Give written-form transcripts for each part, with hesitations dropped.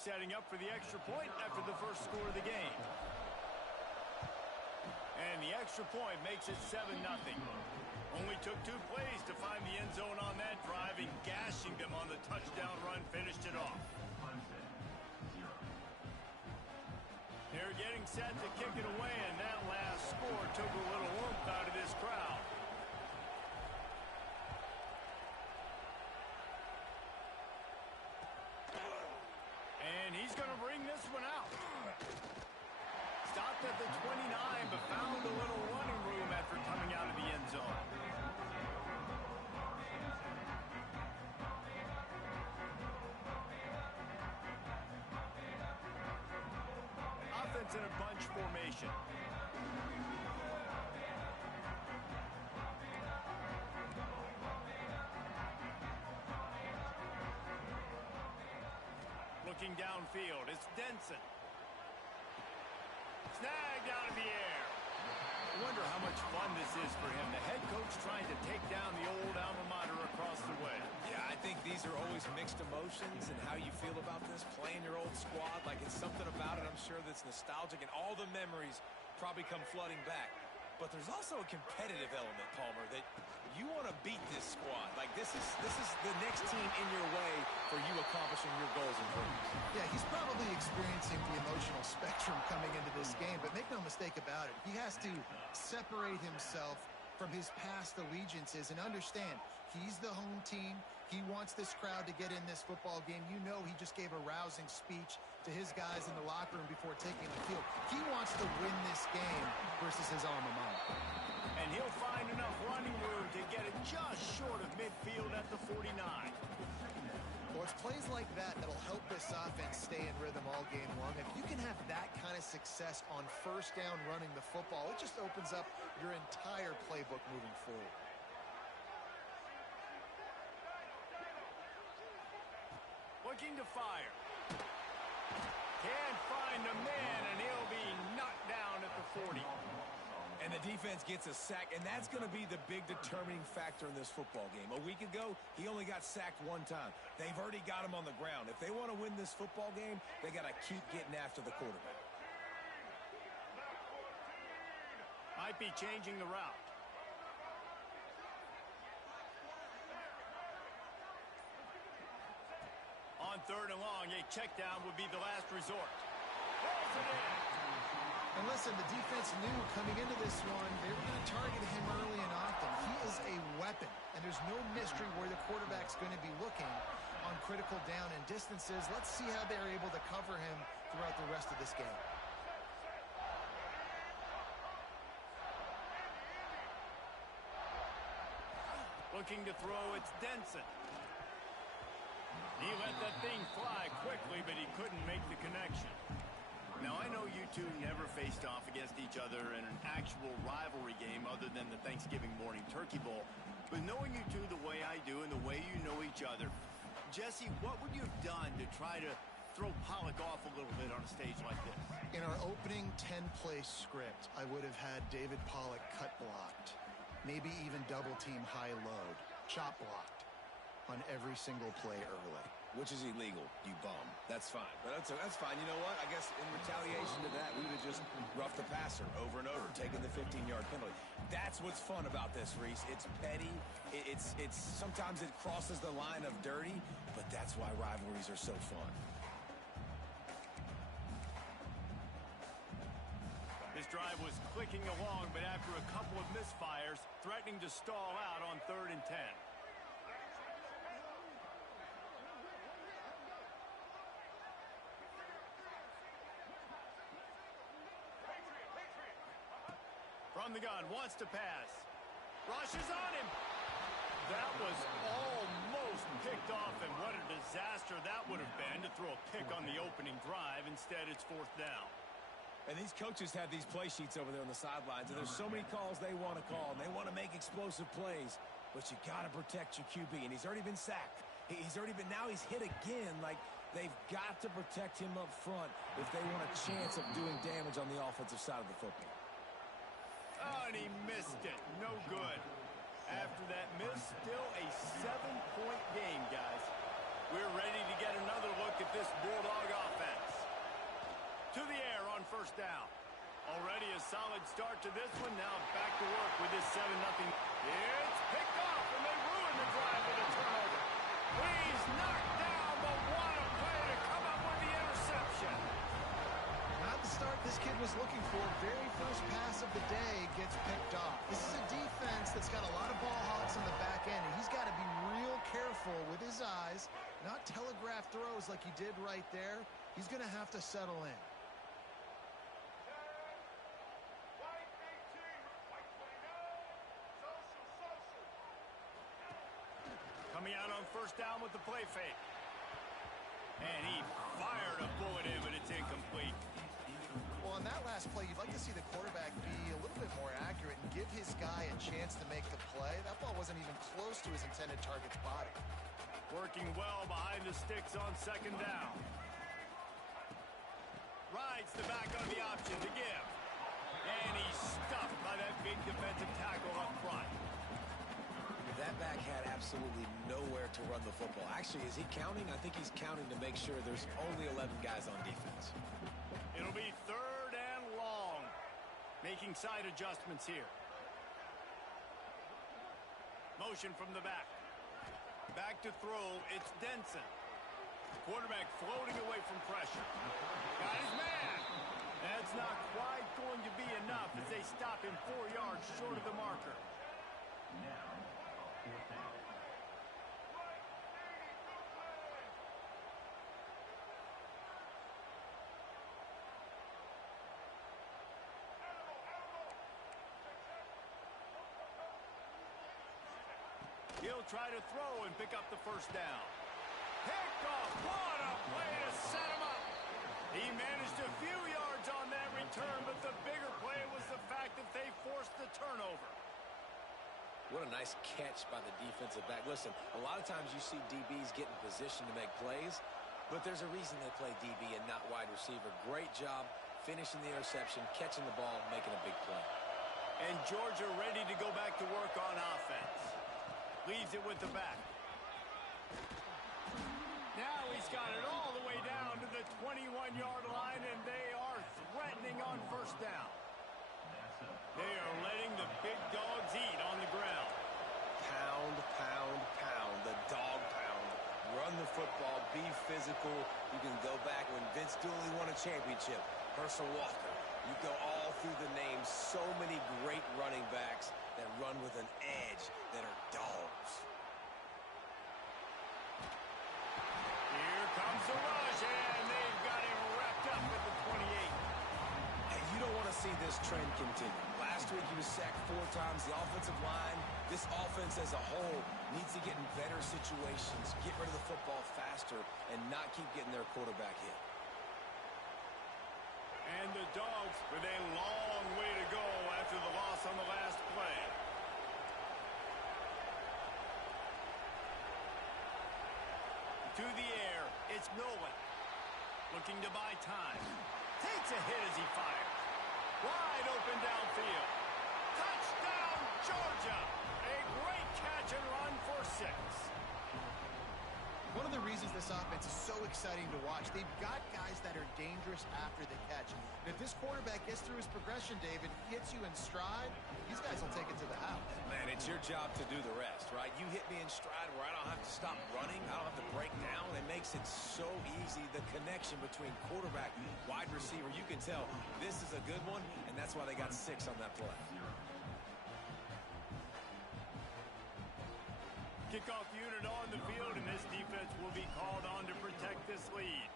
setting up for the extra point after the first score of the game. And the extra point makes it 7-0. Only took 2 plays to find the end zone on that drive, and gashing them on the touchdown run finished it off. They're getting set to kick it away, and that last score took a little oomph out of this crowd. And he's going to bring this one out. Stopped at the 29, but found a little running room after coming out of the end zone. Offense in a bunch formation. Looking downfield, it's Denson. Snagged out of the air. I wonder how much fun this is for him. The head coach trying to take down the old alma mater across the way. Yeah, I think these are always mixed emotions and how you feel about this, playing your old squad. Like, it's something about it, I'm sure, that's nostalgic, and all the memories probably come flooding back. But there's also a competitive element, Palmer, that you want to beat this squad. Like, this is the next team in your way for you accomplishing your goals and dreams. Yeah, he's probably experiencing the emotional spectrum coming into this game, but make no mistake about it. He has to separate himself from his past allegiances and understand he's the home team. He wants this crowd to get in this football game. You know, he just gave a rousing speech to his guys in the locker room before taking the field. He wants to win this game versus his alma mater. And he'll find enough running room to get it just short of midfield at the 49. Well, it's plays like that that'll help this offense stay in rhythm all game long. If you can have that kind of success on first down running the football, it just opens up your entire playbook moving forward. Looking to fire. Can't find a man, and he'll be knocked down at the 40. And the defense gets a sack, and that's going to be the big determining factor in this football game. A week ago, he only got sacked 1 time. They've already got him on the ground. If they want to win this football game, they got to keep getting after the quarterback. Might be changing the route. On 3rd and long, a check down would be the last resort. Pulls it in. And listen, the defense knew coming into this one, they were going to target him early and often. He is a weapon, and there's no mystery where the quarterback's going to be looking on critical down and distances. Let's see how they're able to cover him throughout the rest of this game. Looking to throw, it's Denson. He let that thing fly quickly, but he couldn't make the connection. Now, I know you two never faced off against each other in an actual rivalry game other than the Thanksgiving morning Turkey Bowl. But knowing you two the way I do and the way you know each other, Jesse, what would you have done to try to throw Pollock off a little bit on a stage like this? In our opening 10-play script, I would have had David Pollock cut blocked, maybe even double-team high-load, chop blocked on every single play early. Which is illegal, you bum. That's fine. But that's fine. You know what? I guess in retaliation to that, we would have just roughed the passer over and over, taking the 15-yard penalty. That's what's fun about this, Reese. It's petty. It's sometimes it crosses the line of dirty, but that's why rivalries are so fun. This drive was clicking along, but after a couple of misfires, threatening to stall out on 3rd and 10. From the gun, wants to pass. Rushes on him. That was almost picked off, and what a disaster that would have been to throw a pick on the opening drive. Instead, it's 4th down. And these coaches have these play sheets over there on the sidelines, and there's so many calls they want to call, and they want to make explosive plays. But you got to protect your QB, and he's already been sacked. He's already been, now he's hit again. Like, they've got to protect him up front if they want a chance of doing damage on the offensive side of the football. Oh, and he missed it. No good. After that miss, still a 7-point game, guys. We're ready to get another look at this Bulldog offense. To the air on first down. Already a solid start to this one. Now back to work with this 7-0. It's picked off, and they ruin the drive with a turnover. He's knocked down, but what a play to come up with the interception. Not the start this kid was looking for. Very first pass of the day gets picked off. This is a defense that's got a lot of ball hawks on the back end, and he's got to be real careful with his eyes, not telegraph throws like he did right there. He's going to have to settle in. Coming out on first down with the play fake. And he fired a bullet in, but it's incomplete. Well, on that last play, you'd like to see the quarterback be a little bit more accurate and give his guy a chance to make the play. That ball wasn't even close to his intended target's body. Working well behind the sticks on second down. Rides the back on the option to give. And he's stuffed by that big defensive tackle up front. That back had absolutely nowhere to run the football. Actually, is he counting? I think he's counting to make sure there's only 11 guys on defense. It'll be third and long. Making side adjustments here. Motion from the back. Back to throw. It's Denson. Quarterback floating away from pressure. Got his man. That's not quite going to be enough as they stop him 4 yards short of the marker. He'll try to throw and pick up the first down. Picked off. What a play to set him up. He managed a few yards on that return, but the bigger play was the fact that they forced the turnover. What a nice catch by the defensive back. Listen, a lot of times you see DBs get in position to make plays, but there's a reason they play DB and not wide receiver. Great job finishing the interception, catching the ball, making a big play. And Georgia ready to go back to work on offense. Leaves it with the back. Now he's got it all the way down to the 21-yard line, and they are threatening on first down. They are letting the big dogs eat on the ground. Pound, pound, pound. The dog pound. Run the football. Be physical. You can go back when Vince Dooley won a championship. Herschel Walker. You go all through the names. So many great running backs that run with an edge that are dogs. Here comes the rush, and they've got him wrapped up at the 28. Hey, you don't want to see this trend continue. Last week he was sacked 4 times. The offensive line, this offense as a whole, needs to get in better situations, get rid of the football faster, and not keep getting their quarterback hit. And the Dogs with a long way to go after the loss on the last play. To the air, it's Nolan. Looking to buy time. Takes a hit as he fires. Wide open downfield. Touchdown, Georgia! A great catch and run for 6. One of the reasons this offense is so exciting to watch, they've got guys that are dangerous after the catch. And if this quarterback gets through his progression, David, hits you in stride, these guys will take it to the house. Man, it's your job to do the rest, right? You hit me in stride where I don't have to stop running. I don't have to break down. It makes it so easy. The connection between quarterback and wide receiver, you can tell this is a good one, and that's why they got 6 on that play. Kickoff unit on the field, and this defense will be called on to protect this lead.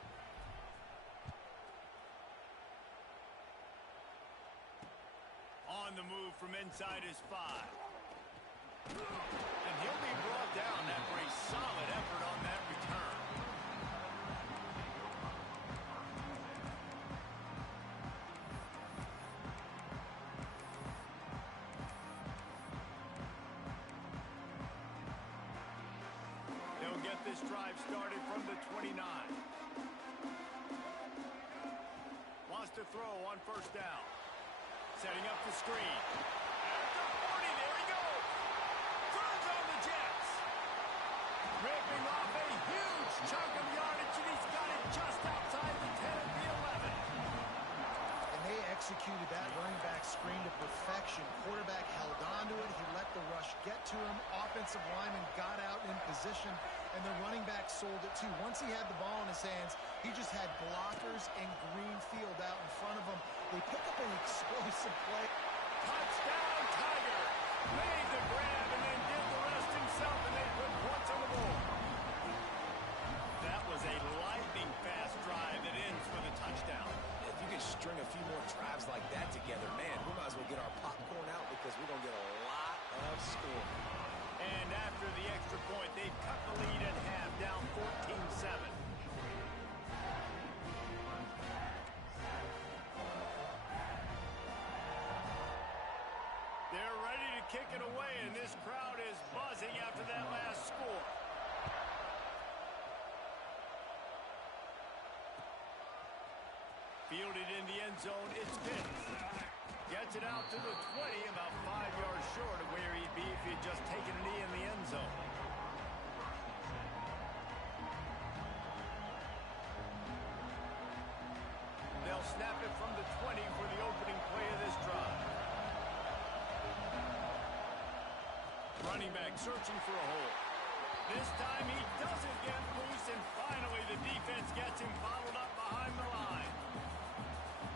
On the move from inside his 5. And he'll be brought down after a solid effort on that return. They'll get this drive started from the 29. Wants to throw on first down. Setting up the screen. At the 40, there he goes. Turns on the Jets. Ripping off a huge chunk of yardage, and he's got it just outside the 10 of the 11. executed that running back screen to perfection. Quarterback held on to it. He let the rush get to him. Offensive lineman got out in position, and the running back sold it too. Once he had the ball in his hands, he just had blockers and green field out in front of him. They pick up an explosive play. Touchdown, Tigers! Made the grab and then did the rest himself, and they put points on the board. That was a lightning-fast drive that ends with a touchdown. If you can string a few more drives like that together, man, we might as well get our popcorn out because we're going to get a lot of scoring. And after the extra point, they've cut the lead at half, down 14-7. They're ready to kick it away, and this crowd is buzzing after that last score. Fielded in the end zone, it's Pitts. Gets it out to the 20, about 5 yards short of where he'd be if he'd just taken a knee in the end zone. They'll snap it from the 20 for the opening play of this drive. Running back searching for a hole. This time he doesn't get loose, and finally the defense gets him bottled up behind the line.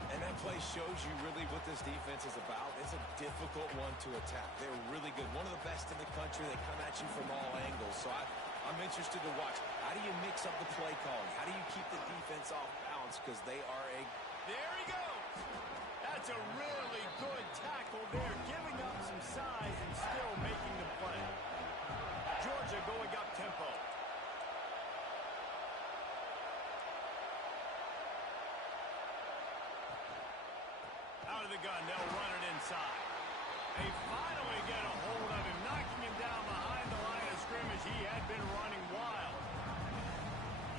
And that play shows you really what this defense is about. It's a difficult one to attack. They're really good. One of the best in the country. They come at you from all angles. So I'm interested to watch. How do you mix up the play calling? How do you keep the defense off balance? Because they are a... There he goes. That's a really good tackle there, giving up some size and still making the play. Georgia going up tempo. Out of the gun, they'll run it inside. They finally get a hold of him, knocking him down behind the line of scrimmage. He had been running wild.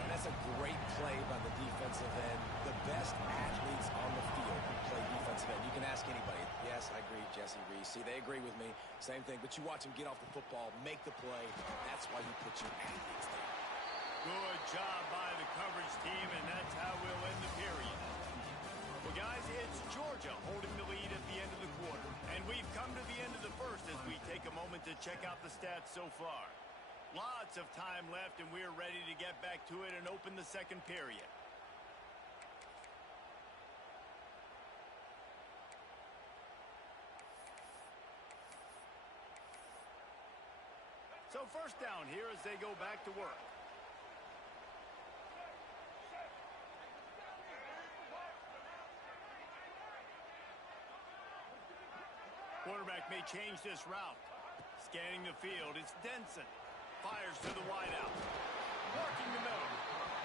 And that's a great play by the defensive end. The best athletes on the field play defensive end. You can ask anybody. Yes, I agree, Jesse Reese. See, they agree with me. Same thing. But you watch them get off the football, make the play. That's why you put your athletes there. Good job by the coverage team, and that's how we'll end the period. Well, guys, it's Georgia holding the lead at the end of the quarter. And we've come to the end of the first as we take a moment to check out the stats so far. Lots of time left, and we're ready to get back to it and open the second period. So first down here as they go back to work. Quarterback may change this route. Scanning the field, it's Denson. Fires to the wideout. Working the middle.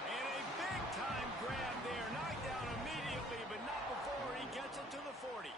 And a big-time grab there. Knocked down immediately, but not before he gets it to the 40.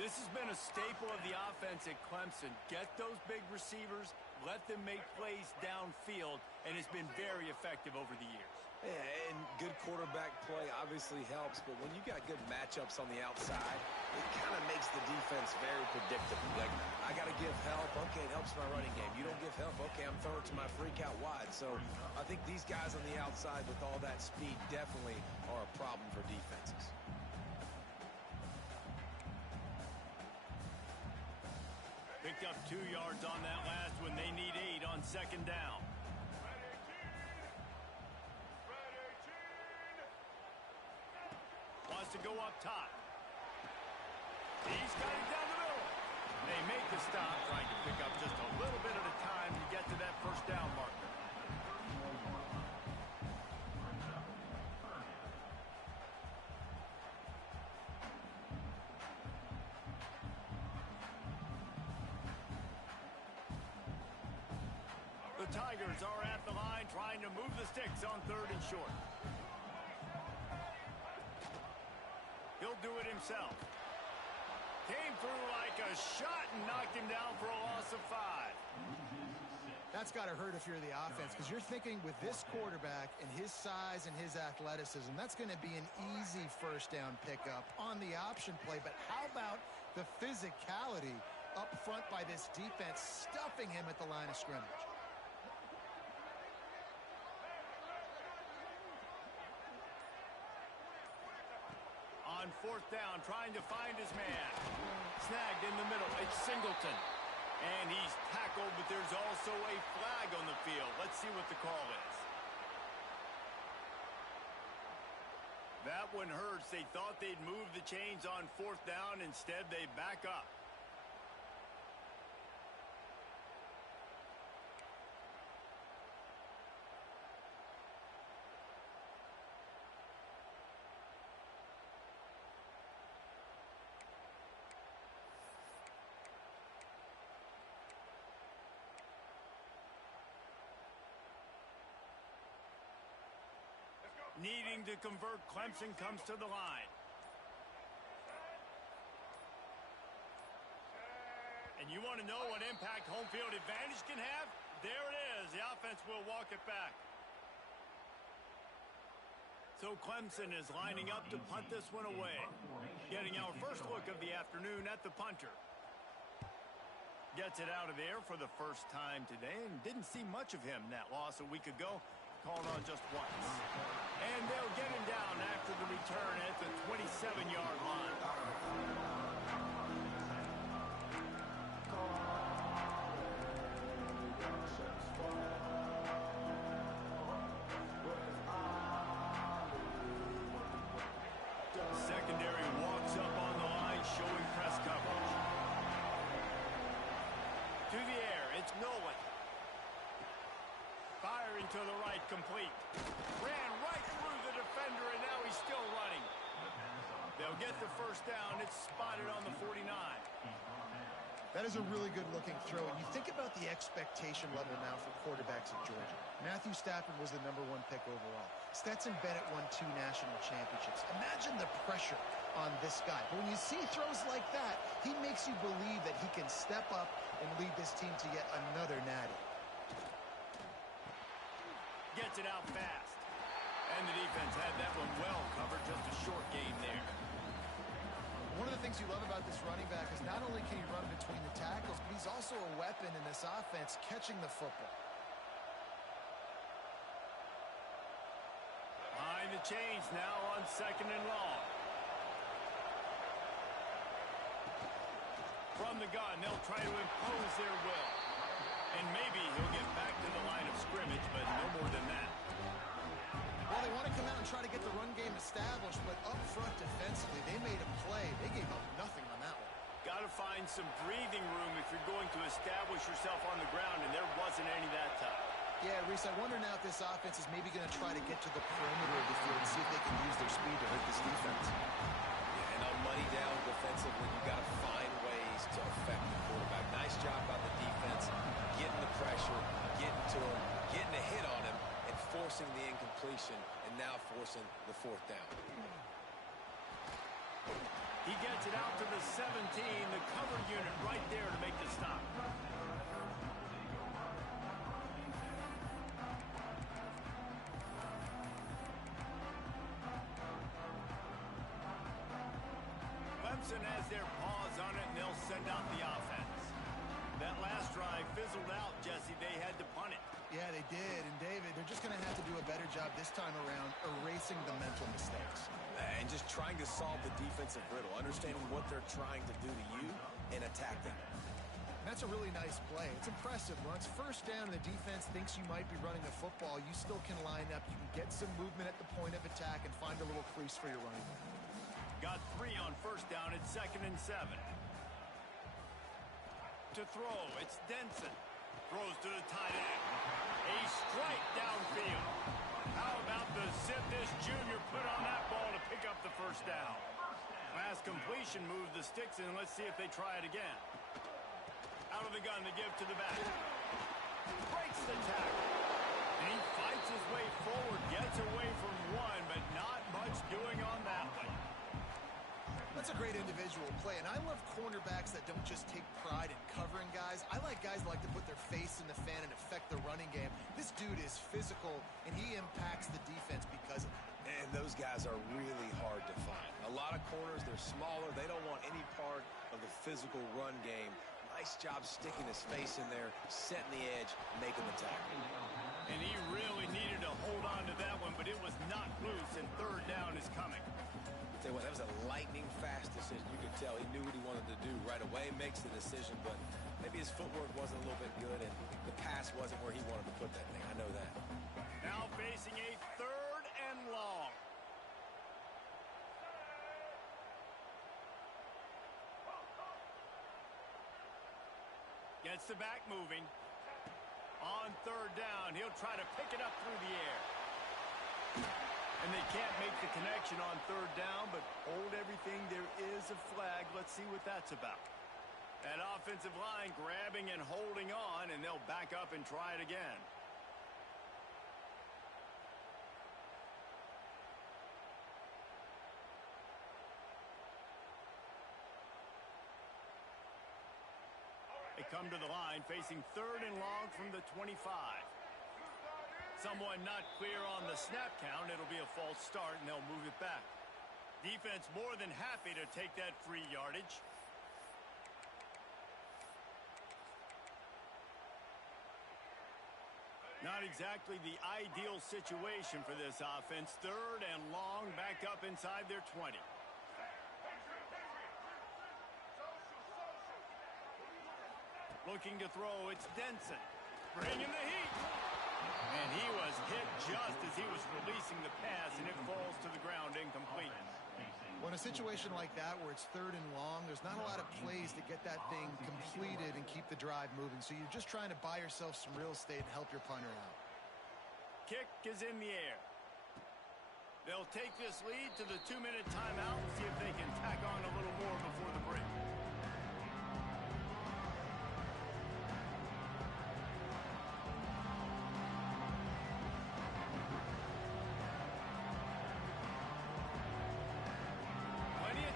This has been a staple of the offense at Clemson. Get those big receivers, let them make plays downfield, and it's been very effective over the years. Yeah, and good quarterback play obviously helps, but when you got good matchups on the outside, it kind of makes the defense very predictable. Like, I got to give help. Okay, it helps my running game. You don't give help. Okay, I'm throwing it to my freak out wide. So I think these guys on the outside with all that speed definitely are a problem for defenses. Picked up 2 yards on that last one. They need 8 on second down. Wants to go up top. He's got it down the middle. They make the stop, trying to pick up just a little bit at a time to get to that first down marker. The Tigers are at the line trying to move the sticks on 3rd and short. He'll do it himself. Came through like a shot and knocked him down for a loss of 5. That's got to hurt if you're the offense, because you're thinking with this quarterback and his size and his athleticism, that's going to be an easy first down pickup on the option play. But how about the physicality up front by this defense, stuffing him at the line of scrimmage? on fourth down, trying to find his man. Snagged in the middle. It's Singleton. And he's tackled, but there's also a flag on the field. Let's see what the call is. That one hurts. They thought they'd move the chains on fourth down. Instead, they back up. Needing to convert, Clemson comes to the line. And you want to know what impact home field advantage can have? There it is. The offense will walk it back. So Clemson is lining up to punt this one away. Getting our first look of the afternoon at the punter. Gets it out of the air for the first time today and didn't see much of him in that loss a week ago. Called on just once. And they'll get him down after the return at the 27-yard line. Secondary walks up on the line, showing press coverage. To the air, it's Nolan. Firing to the right, complete. Ran right through the defender, and now he's still running. They'll get the first down. It's spotted on the 49. That is a really good-looking throw. And you think about the expectation level now for quarterbacks at Georgia. Matthew Stafford was the #1 pick overall. Stetson Bennett won 2 national championships. Imagine the pressure on this guy. But when you see throws like that, he makes you believe that he can step up and lead this team to yet another natty. Gets it out fast. And the defense had that one well covered. Just a short game there. One of the things you love about this running back is not only can he run between the tackles, but he's also a weapon in this offense catching the football. Behind the chains now on 2nd and long. From the gun, they'll try to impose their will. And maybe he'll get back to the line of scrimmage, but no more than that. Well, they want to come out and try to get the run game established, but up front defensively, they made a play. They gave up nothing on that one. Got to find some breathing room if you're going to establish yourself on the ground, and there wasn't any that time. Yeah, Reese, I wonder now if this offense is maybe going to try to get to the perimeter of the field and see if they can use their speed to hurt this defense. Yeah, and on money down defensively, you got to find ways to affect the quarterback. Nice job by the defense, getting the pressure, getting to him, getting a hit on him, and forcing the incompletion, and now forcing the 4th down. He gets it out to the 17, the cover unit right there to make the stop. Clemson has their paws on it, and they'll send out the offense. That last drive fizzled out, Jesse. They had to punt it. Yeah, they did. And, David, they're just going to have to do a better job this time around erasing the mental mistakes. And just trying to solve the defensive riddle, understanding what they're trying to do to you and attack them. That's a really nice play. It's impressive. Once first down and the defense thinks you might be running the football, you still can line up. You can get some movement at the point of attack and find a little crease for your running back. Got 3 on first down at 2nd and 7. To throw, it's Denson. Throws to the tight end. A strike downfield. How about the zip this junior put on that ball to pick up the first down? Last completion moved the sticks in. Let's see if they try it again. Out of the gun to give to the back. Breaks the tackle. And he fights his way forward. Gets away from one, but not much doing on that one. That's a great individual play, and I love cornerbacks that don't just take pride in covering guys. I like guys that like to put their face in the fan and affect the running game. This dude is physical, and he impacts the defense because of it. And those guys are really hard to find. A lot of corners, they're smaller. They don't want any part of the physical run game. Nice job sticking his face in there, setting the edge, making the tackle. And he really needed to hold on to that one, but it was not loose, and 3rd down is coming. Tell you what, that was a light tell he knew what he wanted to do right away, makes the decision, but maybe his footwork wasn't a little bit good and the pass wasn't where he wanted to put that thing. I know that. Now facing a 3rd and long. Gets the back moving. On 3rd down, he'll try to pick it up through the air. And they can't make the connection on 3rd down, but hold everything. There is a flag. Let's see what that's about. That offensive line grabbing and holding on, and they'll back up and try it again. They come to the line facing 3rd and long from the 25. Someone not clear on the snap count. It'll be a false start, and they'll move it back. Defense more than happy to take that free yardage. Not exactly the ideal situation for this offense. 3rd and long, back up inside their 20. Looking to throw, it's Denson. Bringing the heat. And he was hit just as he was releasing the pass, and it falls to the ground incomplete. Well, in a situation like that where it's 3rd and long, there's not a lot of plays to get that thing completed and keep the drive moving. So you're just trying to buy yourself some real estate and help your punter out. Kick is in the air. They'll take this lead to the 2-minute timeout and see if they can tack on a little more before the break.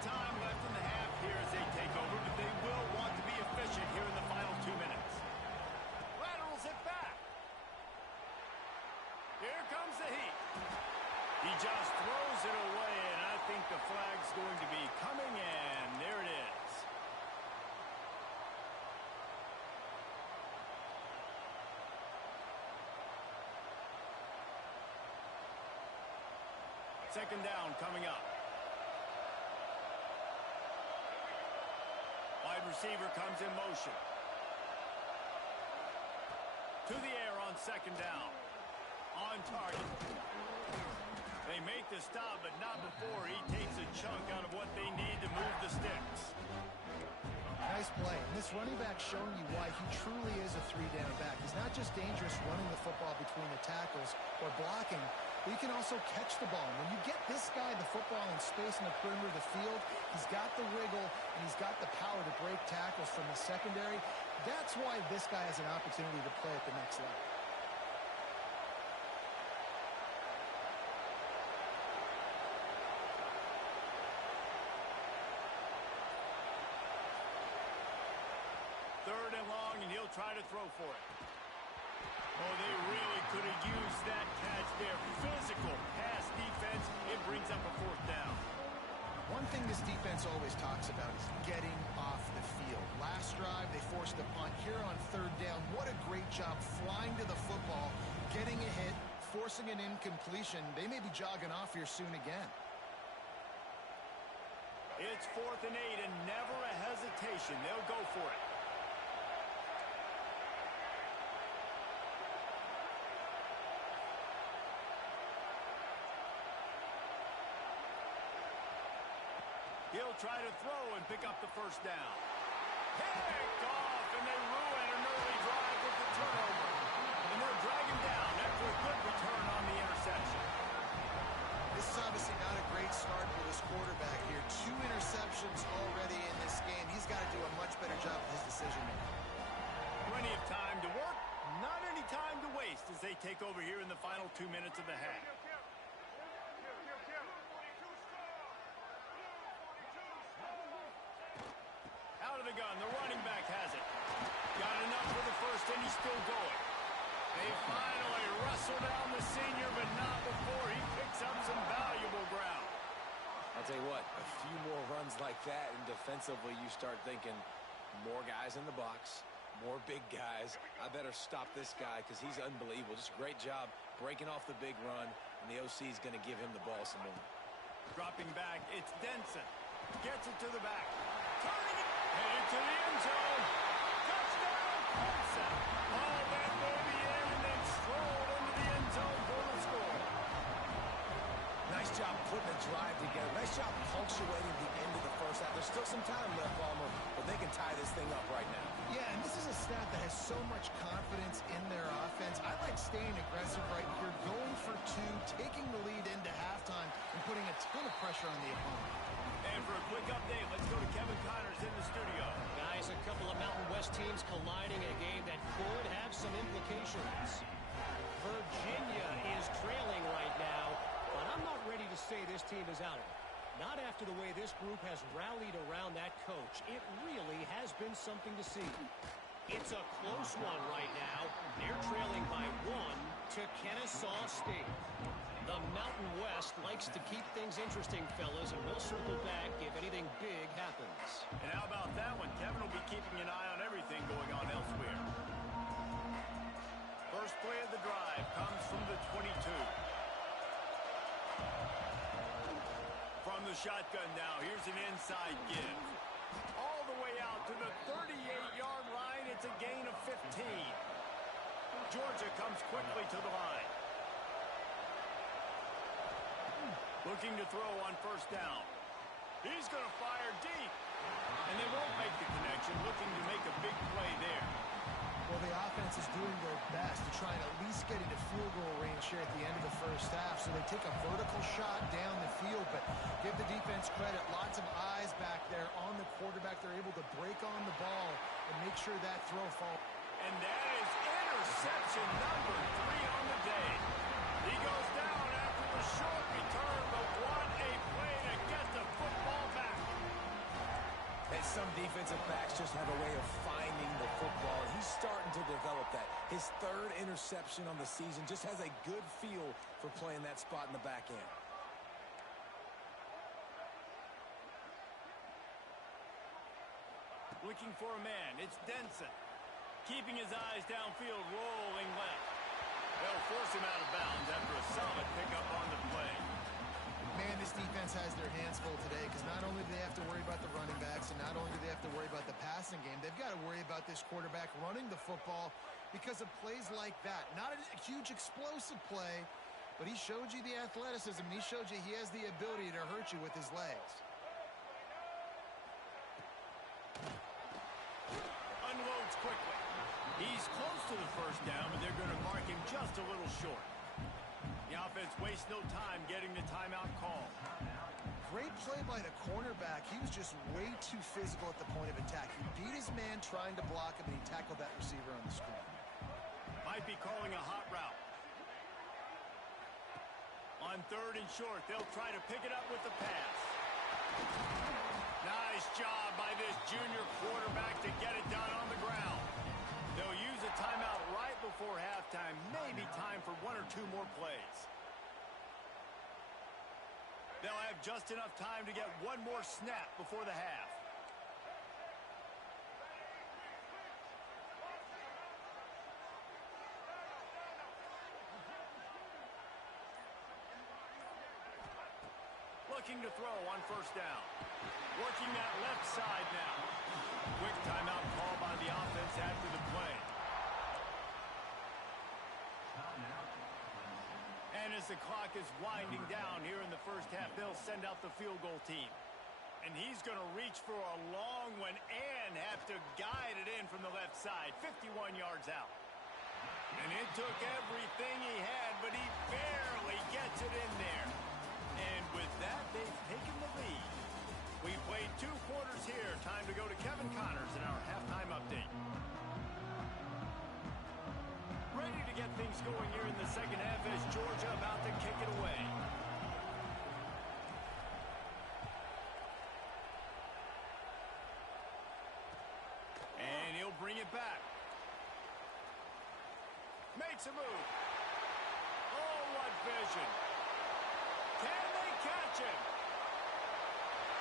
Time left in the half here as they take over, but they will want to be efficient here in the final 2 minutes. Laterals it back. Here comes the heat. He just throws it away, and I think the flag's going to be coming, and there it is. Second down coming up. Wide receiver comes in motion. To the air on 2nd down. On target. They make the stop, but not before he takes a chunk out of what they need to move the sticks. Nice play. And this running back showing you why he truly is a 3-down back. He's not just dangerous running the football between the tackles or blocking, but he can also catch the ball. And when you get this guy the football in space in the perimeter of the field, he's got the wiggle and he's got the power to break tackles from the secondary. That's why this guy has an opportunity to play at the next level. Third and long, and he'll try to throw for it. Oh, they really could have used that catch there. Physical pass defense. It brings up a 4th down. One thing this defense always talks about is getting off the field. Last drive, they forced a punt. Here on 3rd down, what a great job flying to the football, getting a hit, forcing an incompletion. They may be jogging off here soon again. It's 4th and 8, and never a hesitation. They'll go for it. He'll try to throw and pick up the 1st down. Picked off, and they ruin an early drive with the turnover. And they'll drag him down after a good return on the interception. This is obviously not a great start for this quarterback here. 2 interceptions already in this game. He's got to do a much better job with his decision-making. Plenty of time to work, not any time to waste as they take over here in the final 2 minutes of the half. Out of the gun, the running back has it. Got enough for the 1st, and he's still going. They finally wrestle down the senior, but not before he picks up some valuable ground. I'll tell you what, a few more runs like that, and defensively you start thinking more guys in the box, more big guys. I better stop this guy because he's unbelievable. Just a great job breaking off the big run, and the OC is going to give him the ball some more. Dropping back, it's Denson. Gets it to the back. Turning it. Headed to the end zone. Touchdown, Clemson. All that baby in and then strolled into the end zone for the score. Nice job putting a drive together. Nice job punctuating the end of the first half. There's still some time left, Palmer, but they can tie this thing up right now. Yeah, and this is a staff that has so much confidence in their offense. I like staying aggressive right here, going for two, taking the lead into halftime, and putting a ton of pressure on the opponent. And for a quick update, let's go to Kevin Connors in the studio. Guys, a couple of Mountain West teams colliding in a game that could have some implications. Virginia is trailing right now, but I'm not ready to say this team is out of it. Not after the way this group has rallied around that coach. It really has been something to see. It's a close one right now. They're trailing by 1 to Kennesaw State. The Mountain West likes to keep things interesting, fellas, and we'll circle back if anything big happens. And how about that one? Kevin will be keeping an eye on everything going on elsewhere. First play of the drive comes from the 22. From the shotgun now, here's an inside give. All the way out to the 38-yard line. It's a gain of 15. Georgia comes quickly to the line. Looking to throw on first down. He's going to fire deep. And they won't make the connection, looking to make a big play there. Well, the offense is doing their best to try and at least get into field goal range here at the end of the first half. So they take a vertical shot down the field, but give the defense credit. Lots of eyes back there on the quarterback. They're able to break on the ball and make sure that throw falls. And that is interception number 3 on the day. He goes down after the short return, but what a play to get the football back. And some defensive backs just have a way of finding the football. He's starting to develop that. His 3rd interception on the season, just has a good feel for playing that spot in the back end. Looking for a man. It's Denson. Keeping his eyes downfield, rolling left. They'll force him out of bounds after a solid pickup on the play. Man, this defense has their hands full today because not only do they have to worry about the running backs and not only do they have to worry about the passing game, they've got to worry about this quarterback running the football because of plays like that. Not a huge explosive play, but he showed you the athleticism. He showed you he has the ability to hurt you with his legs. Unloads quickly. He's close to the first down, but they're going to mark him just a little short. The offense wastes no time getting the timeout call. Great play by the cornerback. He was just way too physical at the point of attack. He beat his man trying to block him, and he tackled that receiver on the screen. Might be calling a hot route. On 3rd and short, they'll try to pick it up with the pass. Nice job by this junior quarterback to get it done on the ground. They'll use a timeout right before halftime. Maybe time for 1 or 2 more plays. They'll have just enough time to get 1 more snap before the half. Looking to throw on first down. Working that left side now. Quick timeout call by the offense after the play. And as the clock is winding down here in the first half, they'll send out the field goal team. And he's going to reach for a long one and have to guide it in from the left side, 51 yards out. And it took everything he had, but he barely gets it in there. And with that, they've taken the lead. We played 2 quarters here. Time to go to Kevin Connors in our halftime update. Ready to get things going here in the second half as Georgia about to kick it away. And he'll bring it back. Makes a move. Oh, what vision. Can they catch him?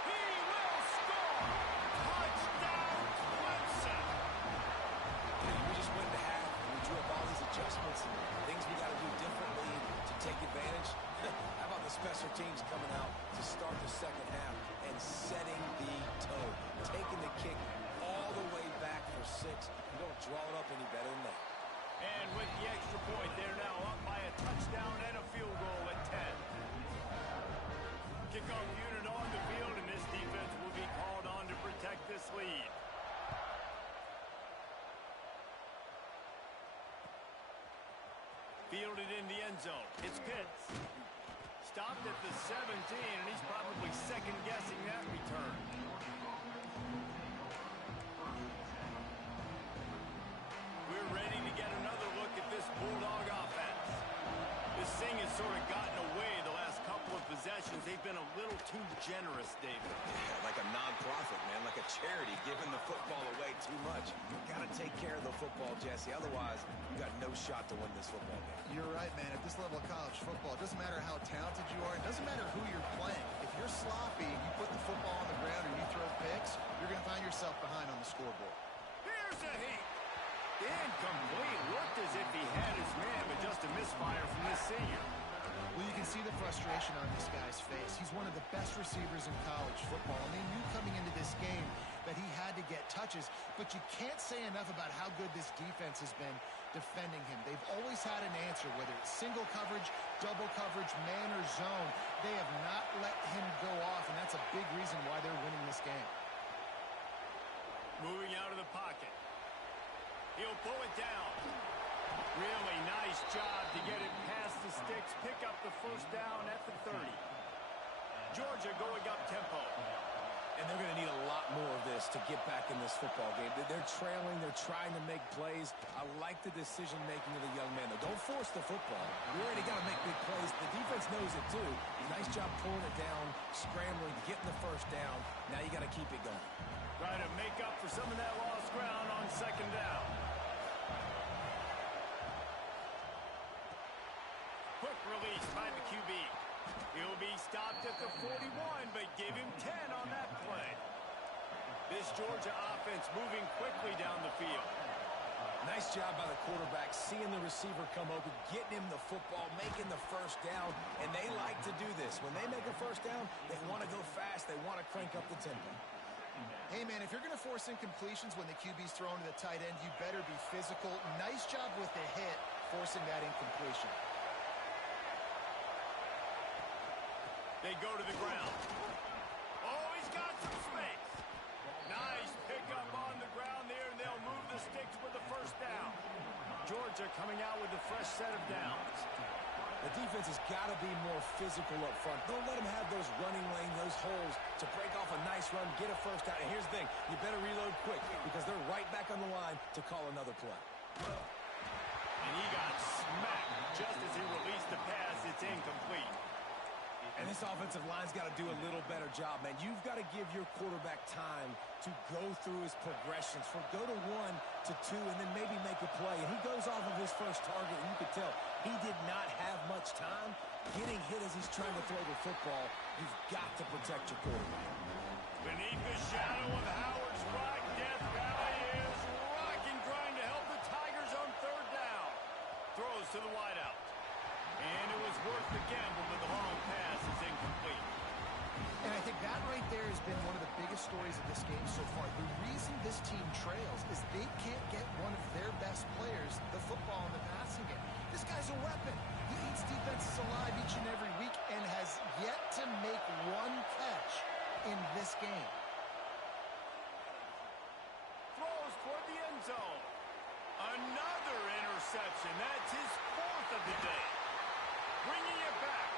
He will score! Touchdown, Clemson! We just went to half, and we drew up all these adjustments and things we got to do differently to take advantage. How about the special teams coming out to start the second half and setting the tone? taking the kick all the way back for 6. You don't draw it up any better than that. And with the extra point, they're now up by a touchdown and a field goal at 10. Kickoff unit on the field, and this defense will be called on to protect this lead. Fielded in the end zone. It's Pitts. Stopped at the 17, and he's probably second-guessing that return. We're ready to get another look at this Bulldog offense. This thing has sort of gotten away the last couple of possessions. They've been a little too generous, David. Yeah, like a non-profit, man, like a charity, giving the football away too much. You got to take care of the football, Jesse. Otherwise, you got no shot to win this football game. You're right, man. At this level of college football, it doesn't matter how talented you are. It doesn't matter who you're playing. If you're sloppy and you put the football on the ground or you throw picks, you're going to find yourself behind on the scoreboard. Here's a heat. Incomplete. Looked as if he had his man, but just a misfire from this senior. Well, you can see the frustration on this guy's face. He's one of the best receivers in college football, and they knew coming into this game that he had to get touches, but you can't say enough about how good this defense has been defending him. They've always had an answer, whether it's single coverage, double coverage, man or zone. They have not let him go off, and that's a big reason why they're winning this game. Moving out of the pocket. He'll pull it down. Really nice job to get it past the sticks, pick up the first down at the 30. Georgia going up tempo. And they're going to need a lot more of this to get back in this football game. They're trailing. They're trying to make plays. I like the decision-making of the young man, though. Don't force the football. You already got to make big plays. The defense knows it, too. Nice job pulling it down, scrambling, getting the first down. Now you got to keep it going. Trying to make up for some of that lost ground on second down. Quick release by the QB. He'll be stopped at the 41, but give him 10 on that play. This Georgia offense moving quickly down the field. Nice job by the quarterback, seeing the receiver come open, getting him the football, making the first down, and they like to do this. When they make a first down, they want to go fast. They want to crank up the tempo. Hey, man, if you're going to force incompletions when the QB's thrown to the tight end, you better be physical. Nice job with the hit, forcing that incompletion. They go to the ground. Oh, he's got some space. Nice pickup on the ground there, and they'll move the sticks with the first down. Georgia coming out with a fresh set of downs. The defense has got to be more physical up front. Don't let them have those running lanes, those holes to break off a nice run, get a first down. And here's the thing, you better reload quick because they're right back on the line to call another play. And he got smacked just as he released the pass. It's incomplete. And this offensive line's got to do a little better job, man. You've got to give your quarterback time to go through his progressions, from go to 1 to 2, and then maybe make a play. And he goes off of his first target, and you could tell he did not have much time. Getting hit as he's trying to throw the football, you've got to protect your quarterback. Beneath the shadow of Howard's Rock, Death Valley is rocking, trying to help the Tigers on third down. Throws to the wideout. And it was worth the gamble, but the long pass is incomplete. And I think that right there has been one of the biggest stories of this game so far. The reason this team trails is they can't get one of their best players the football in the passing game. This guy's a weapon. He eats defenses alive each and every week and has yet to make one catch in this game. Throws toward the end zone. Another interception. That's his 4th of the day. Bringing it back.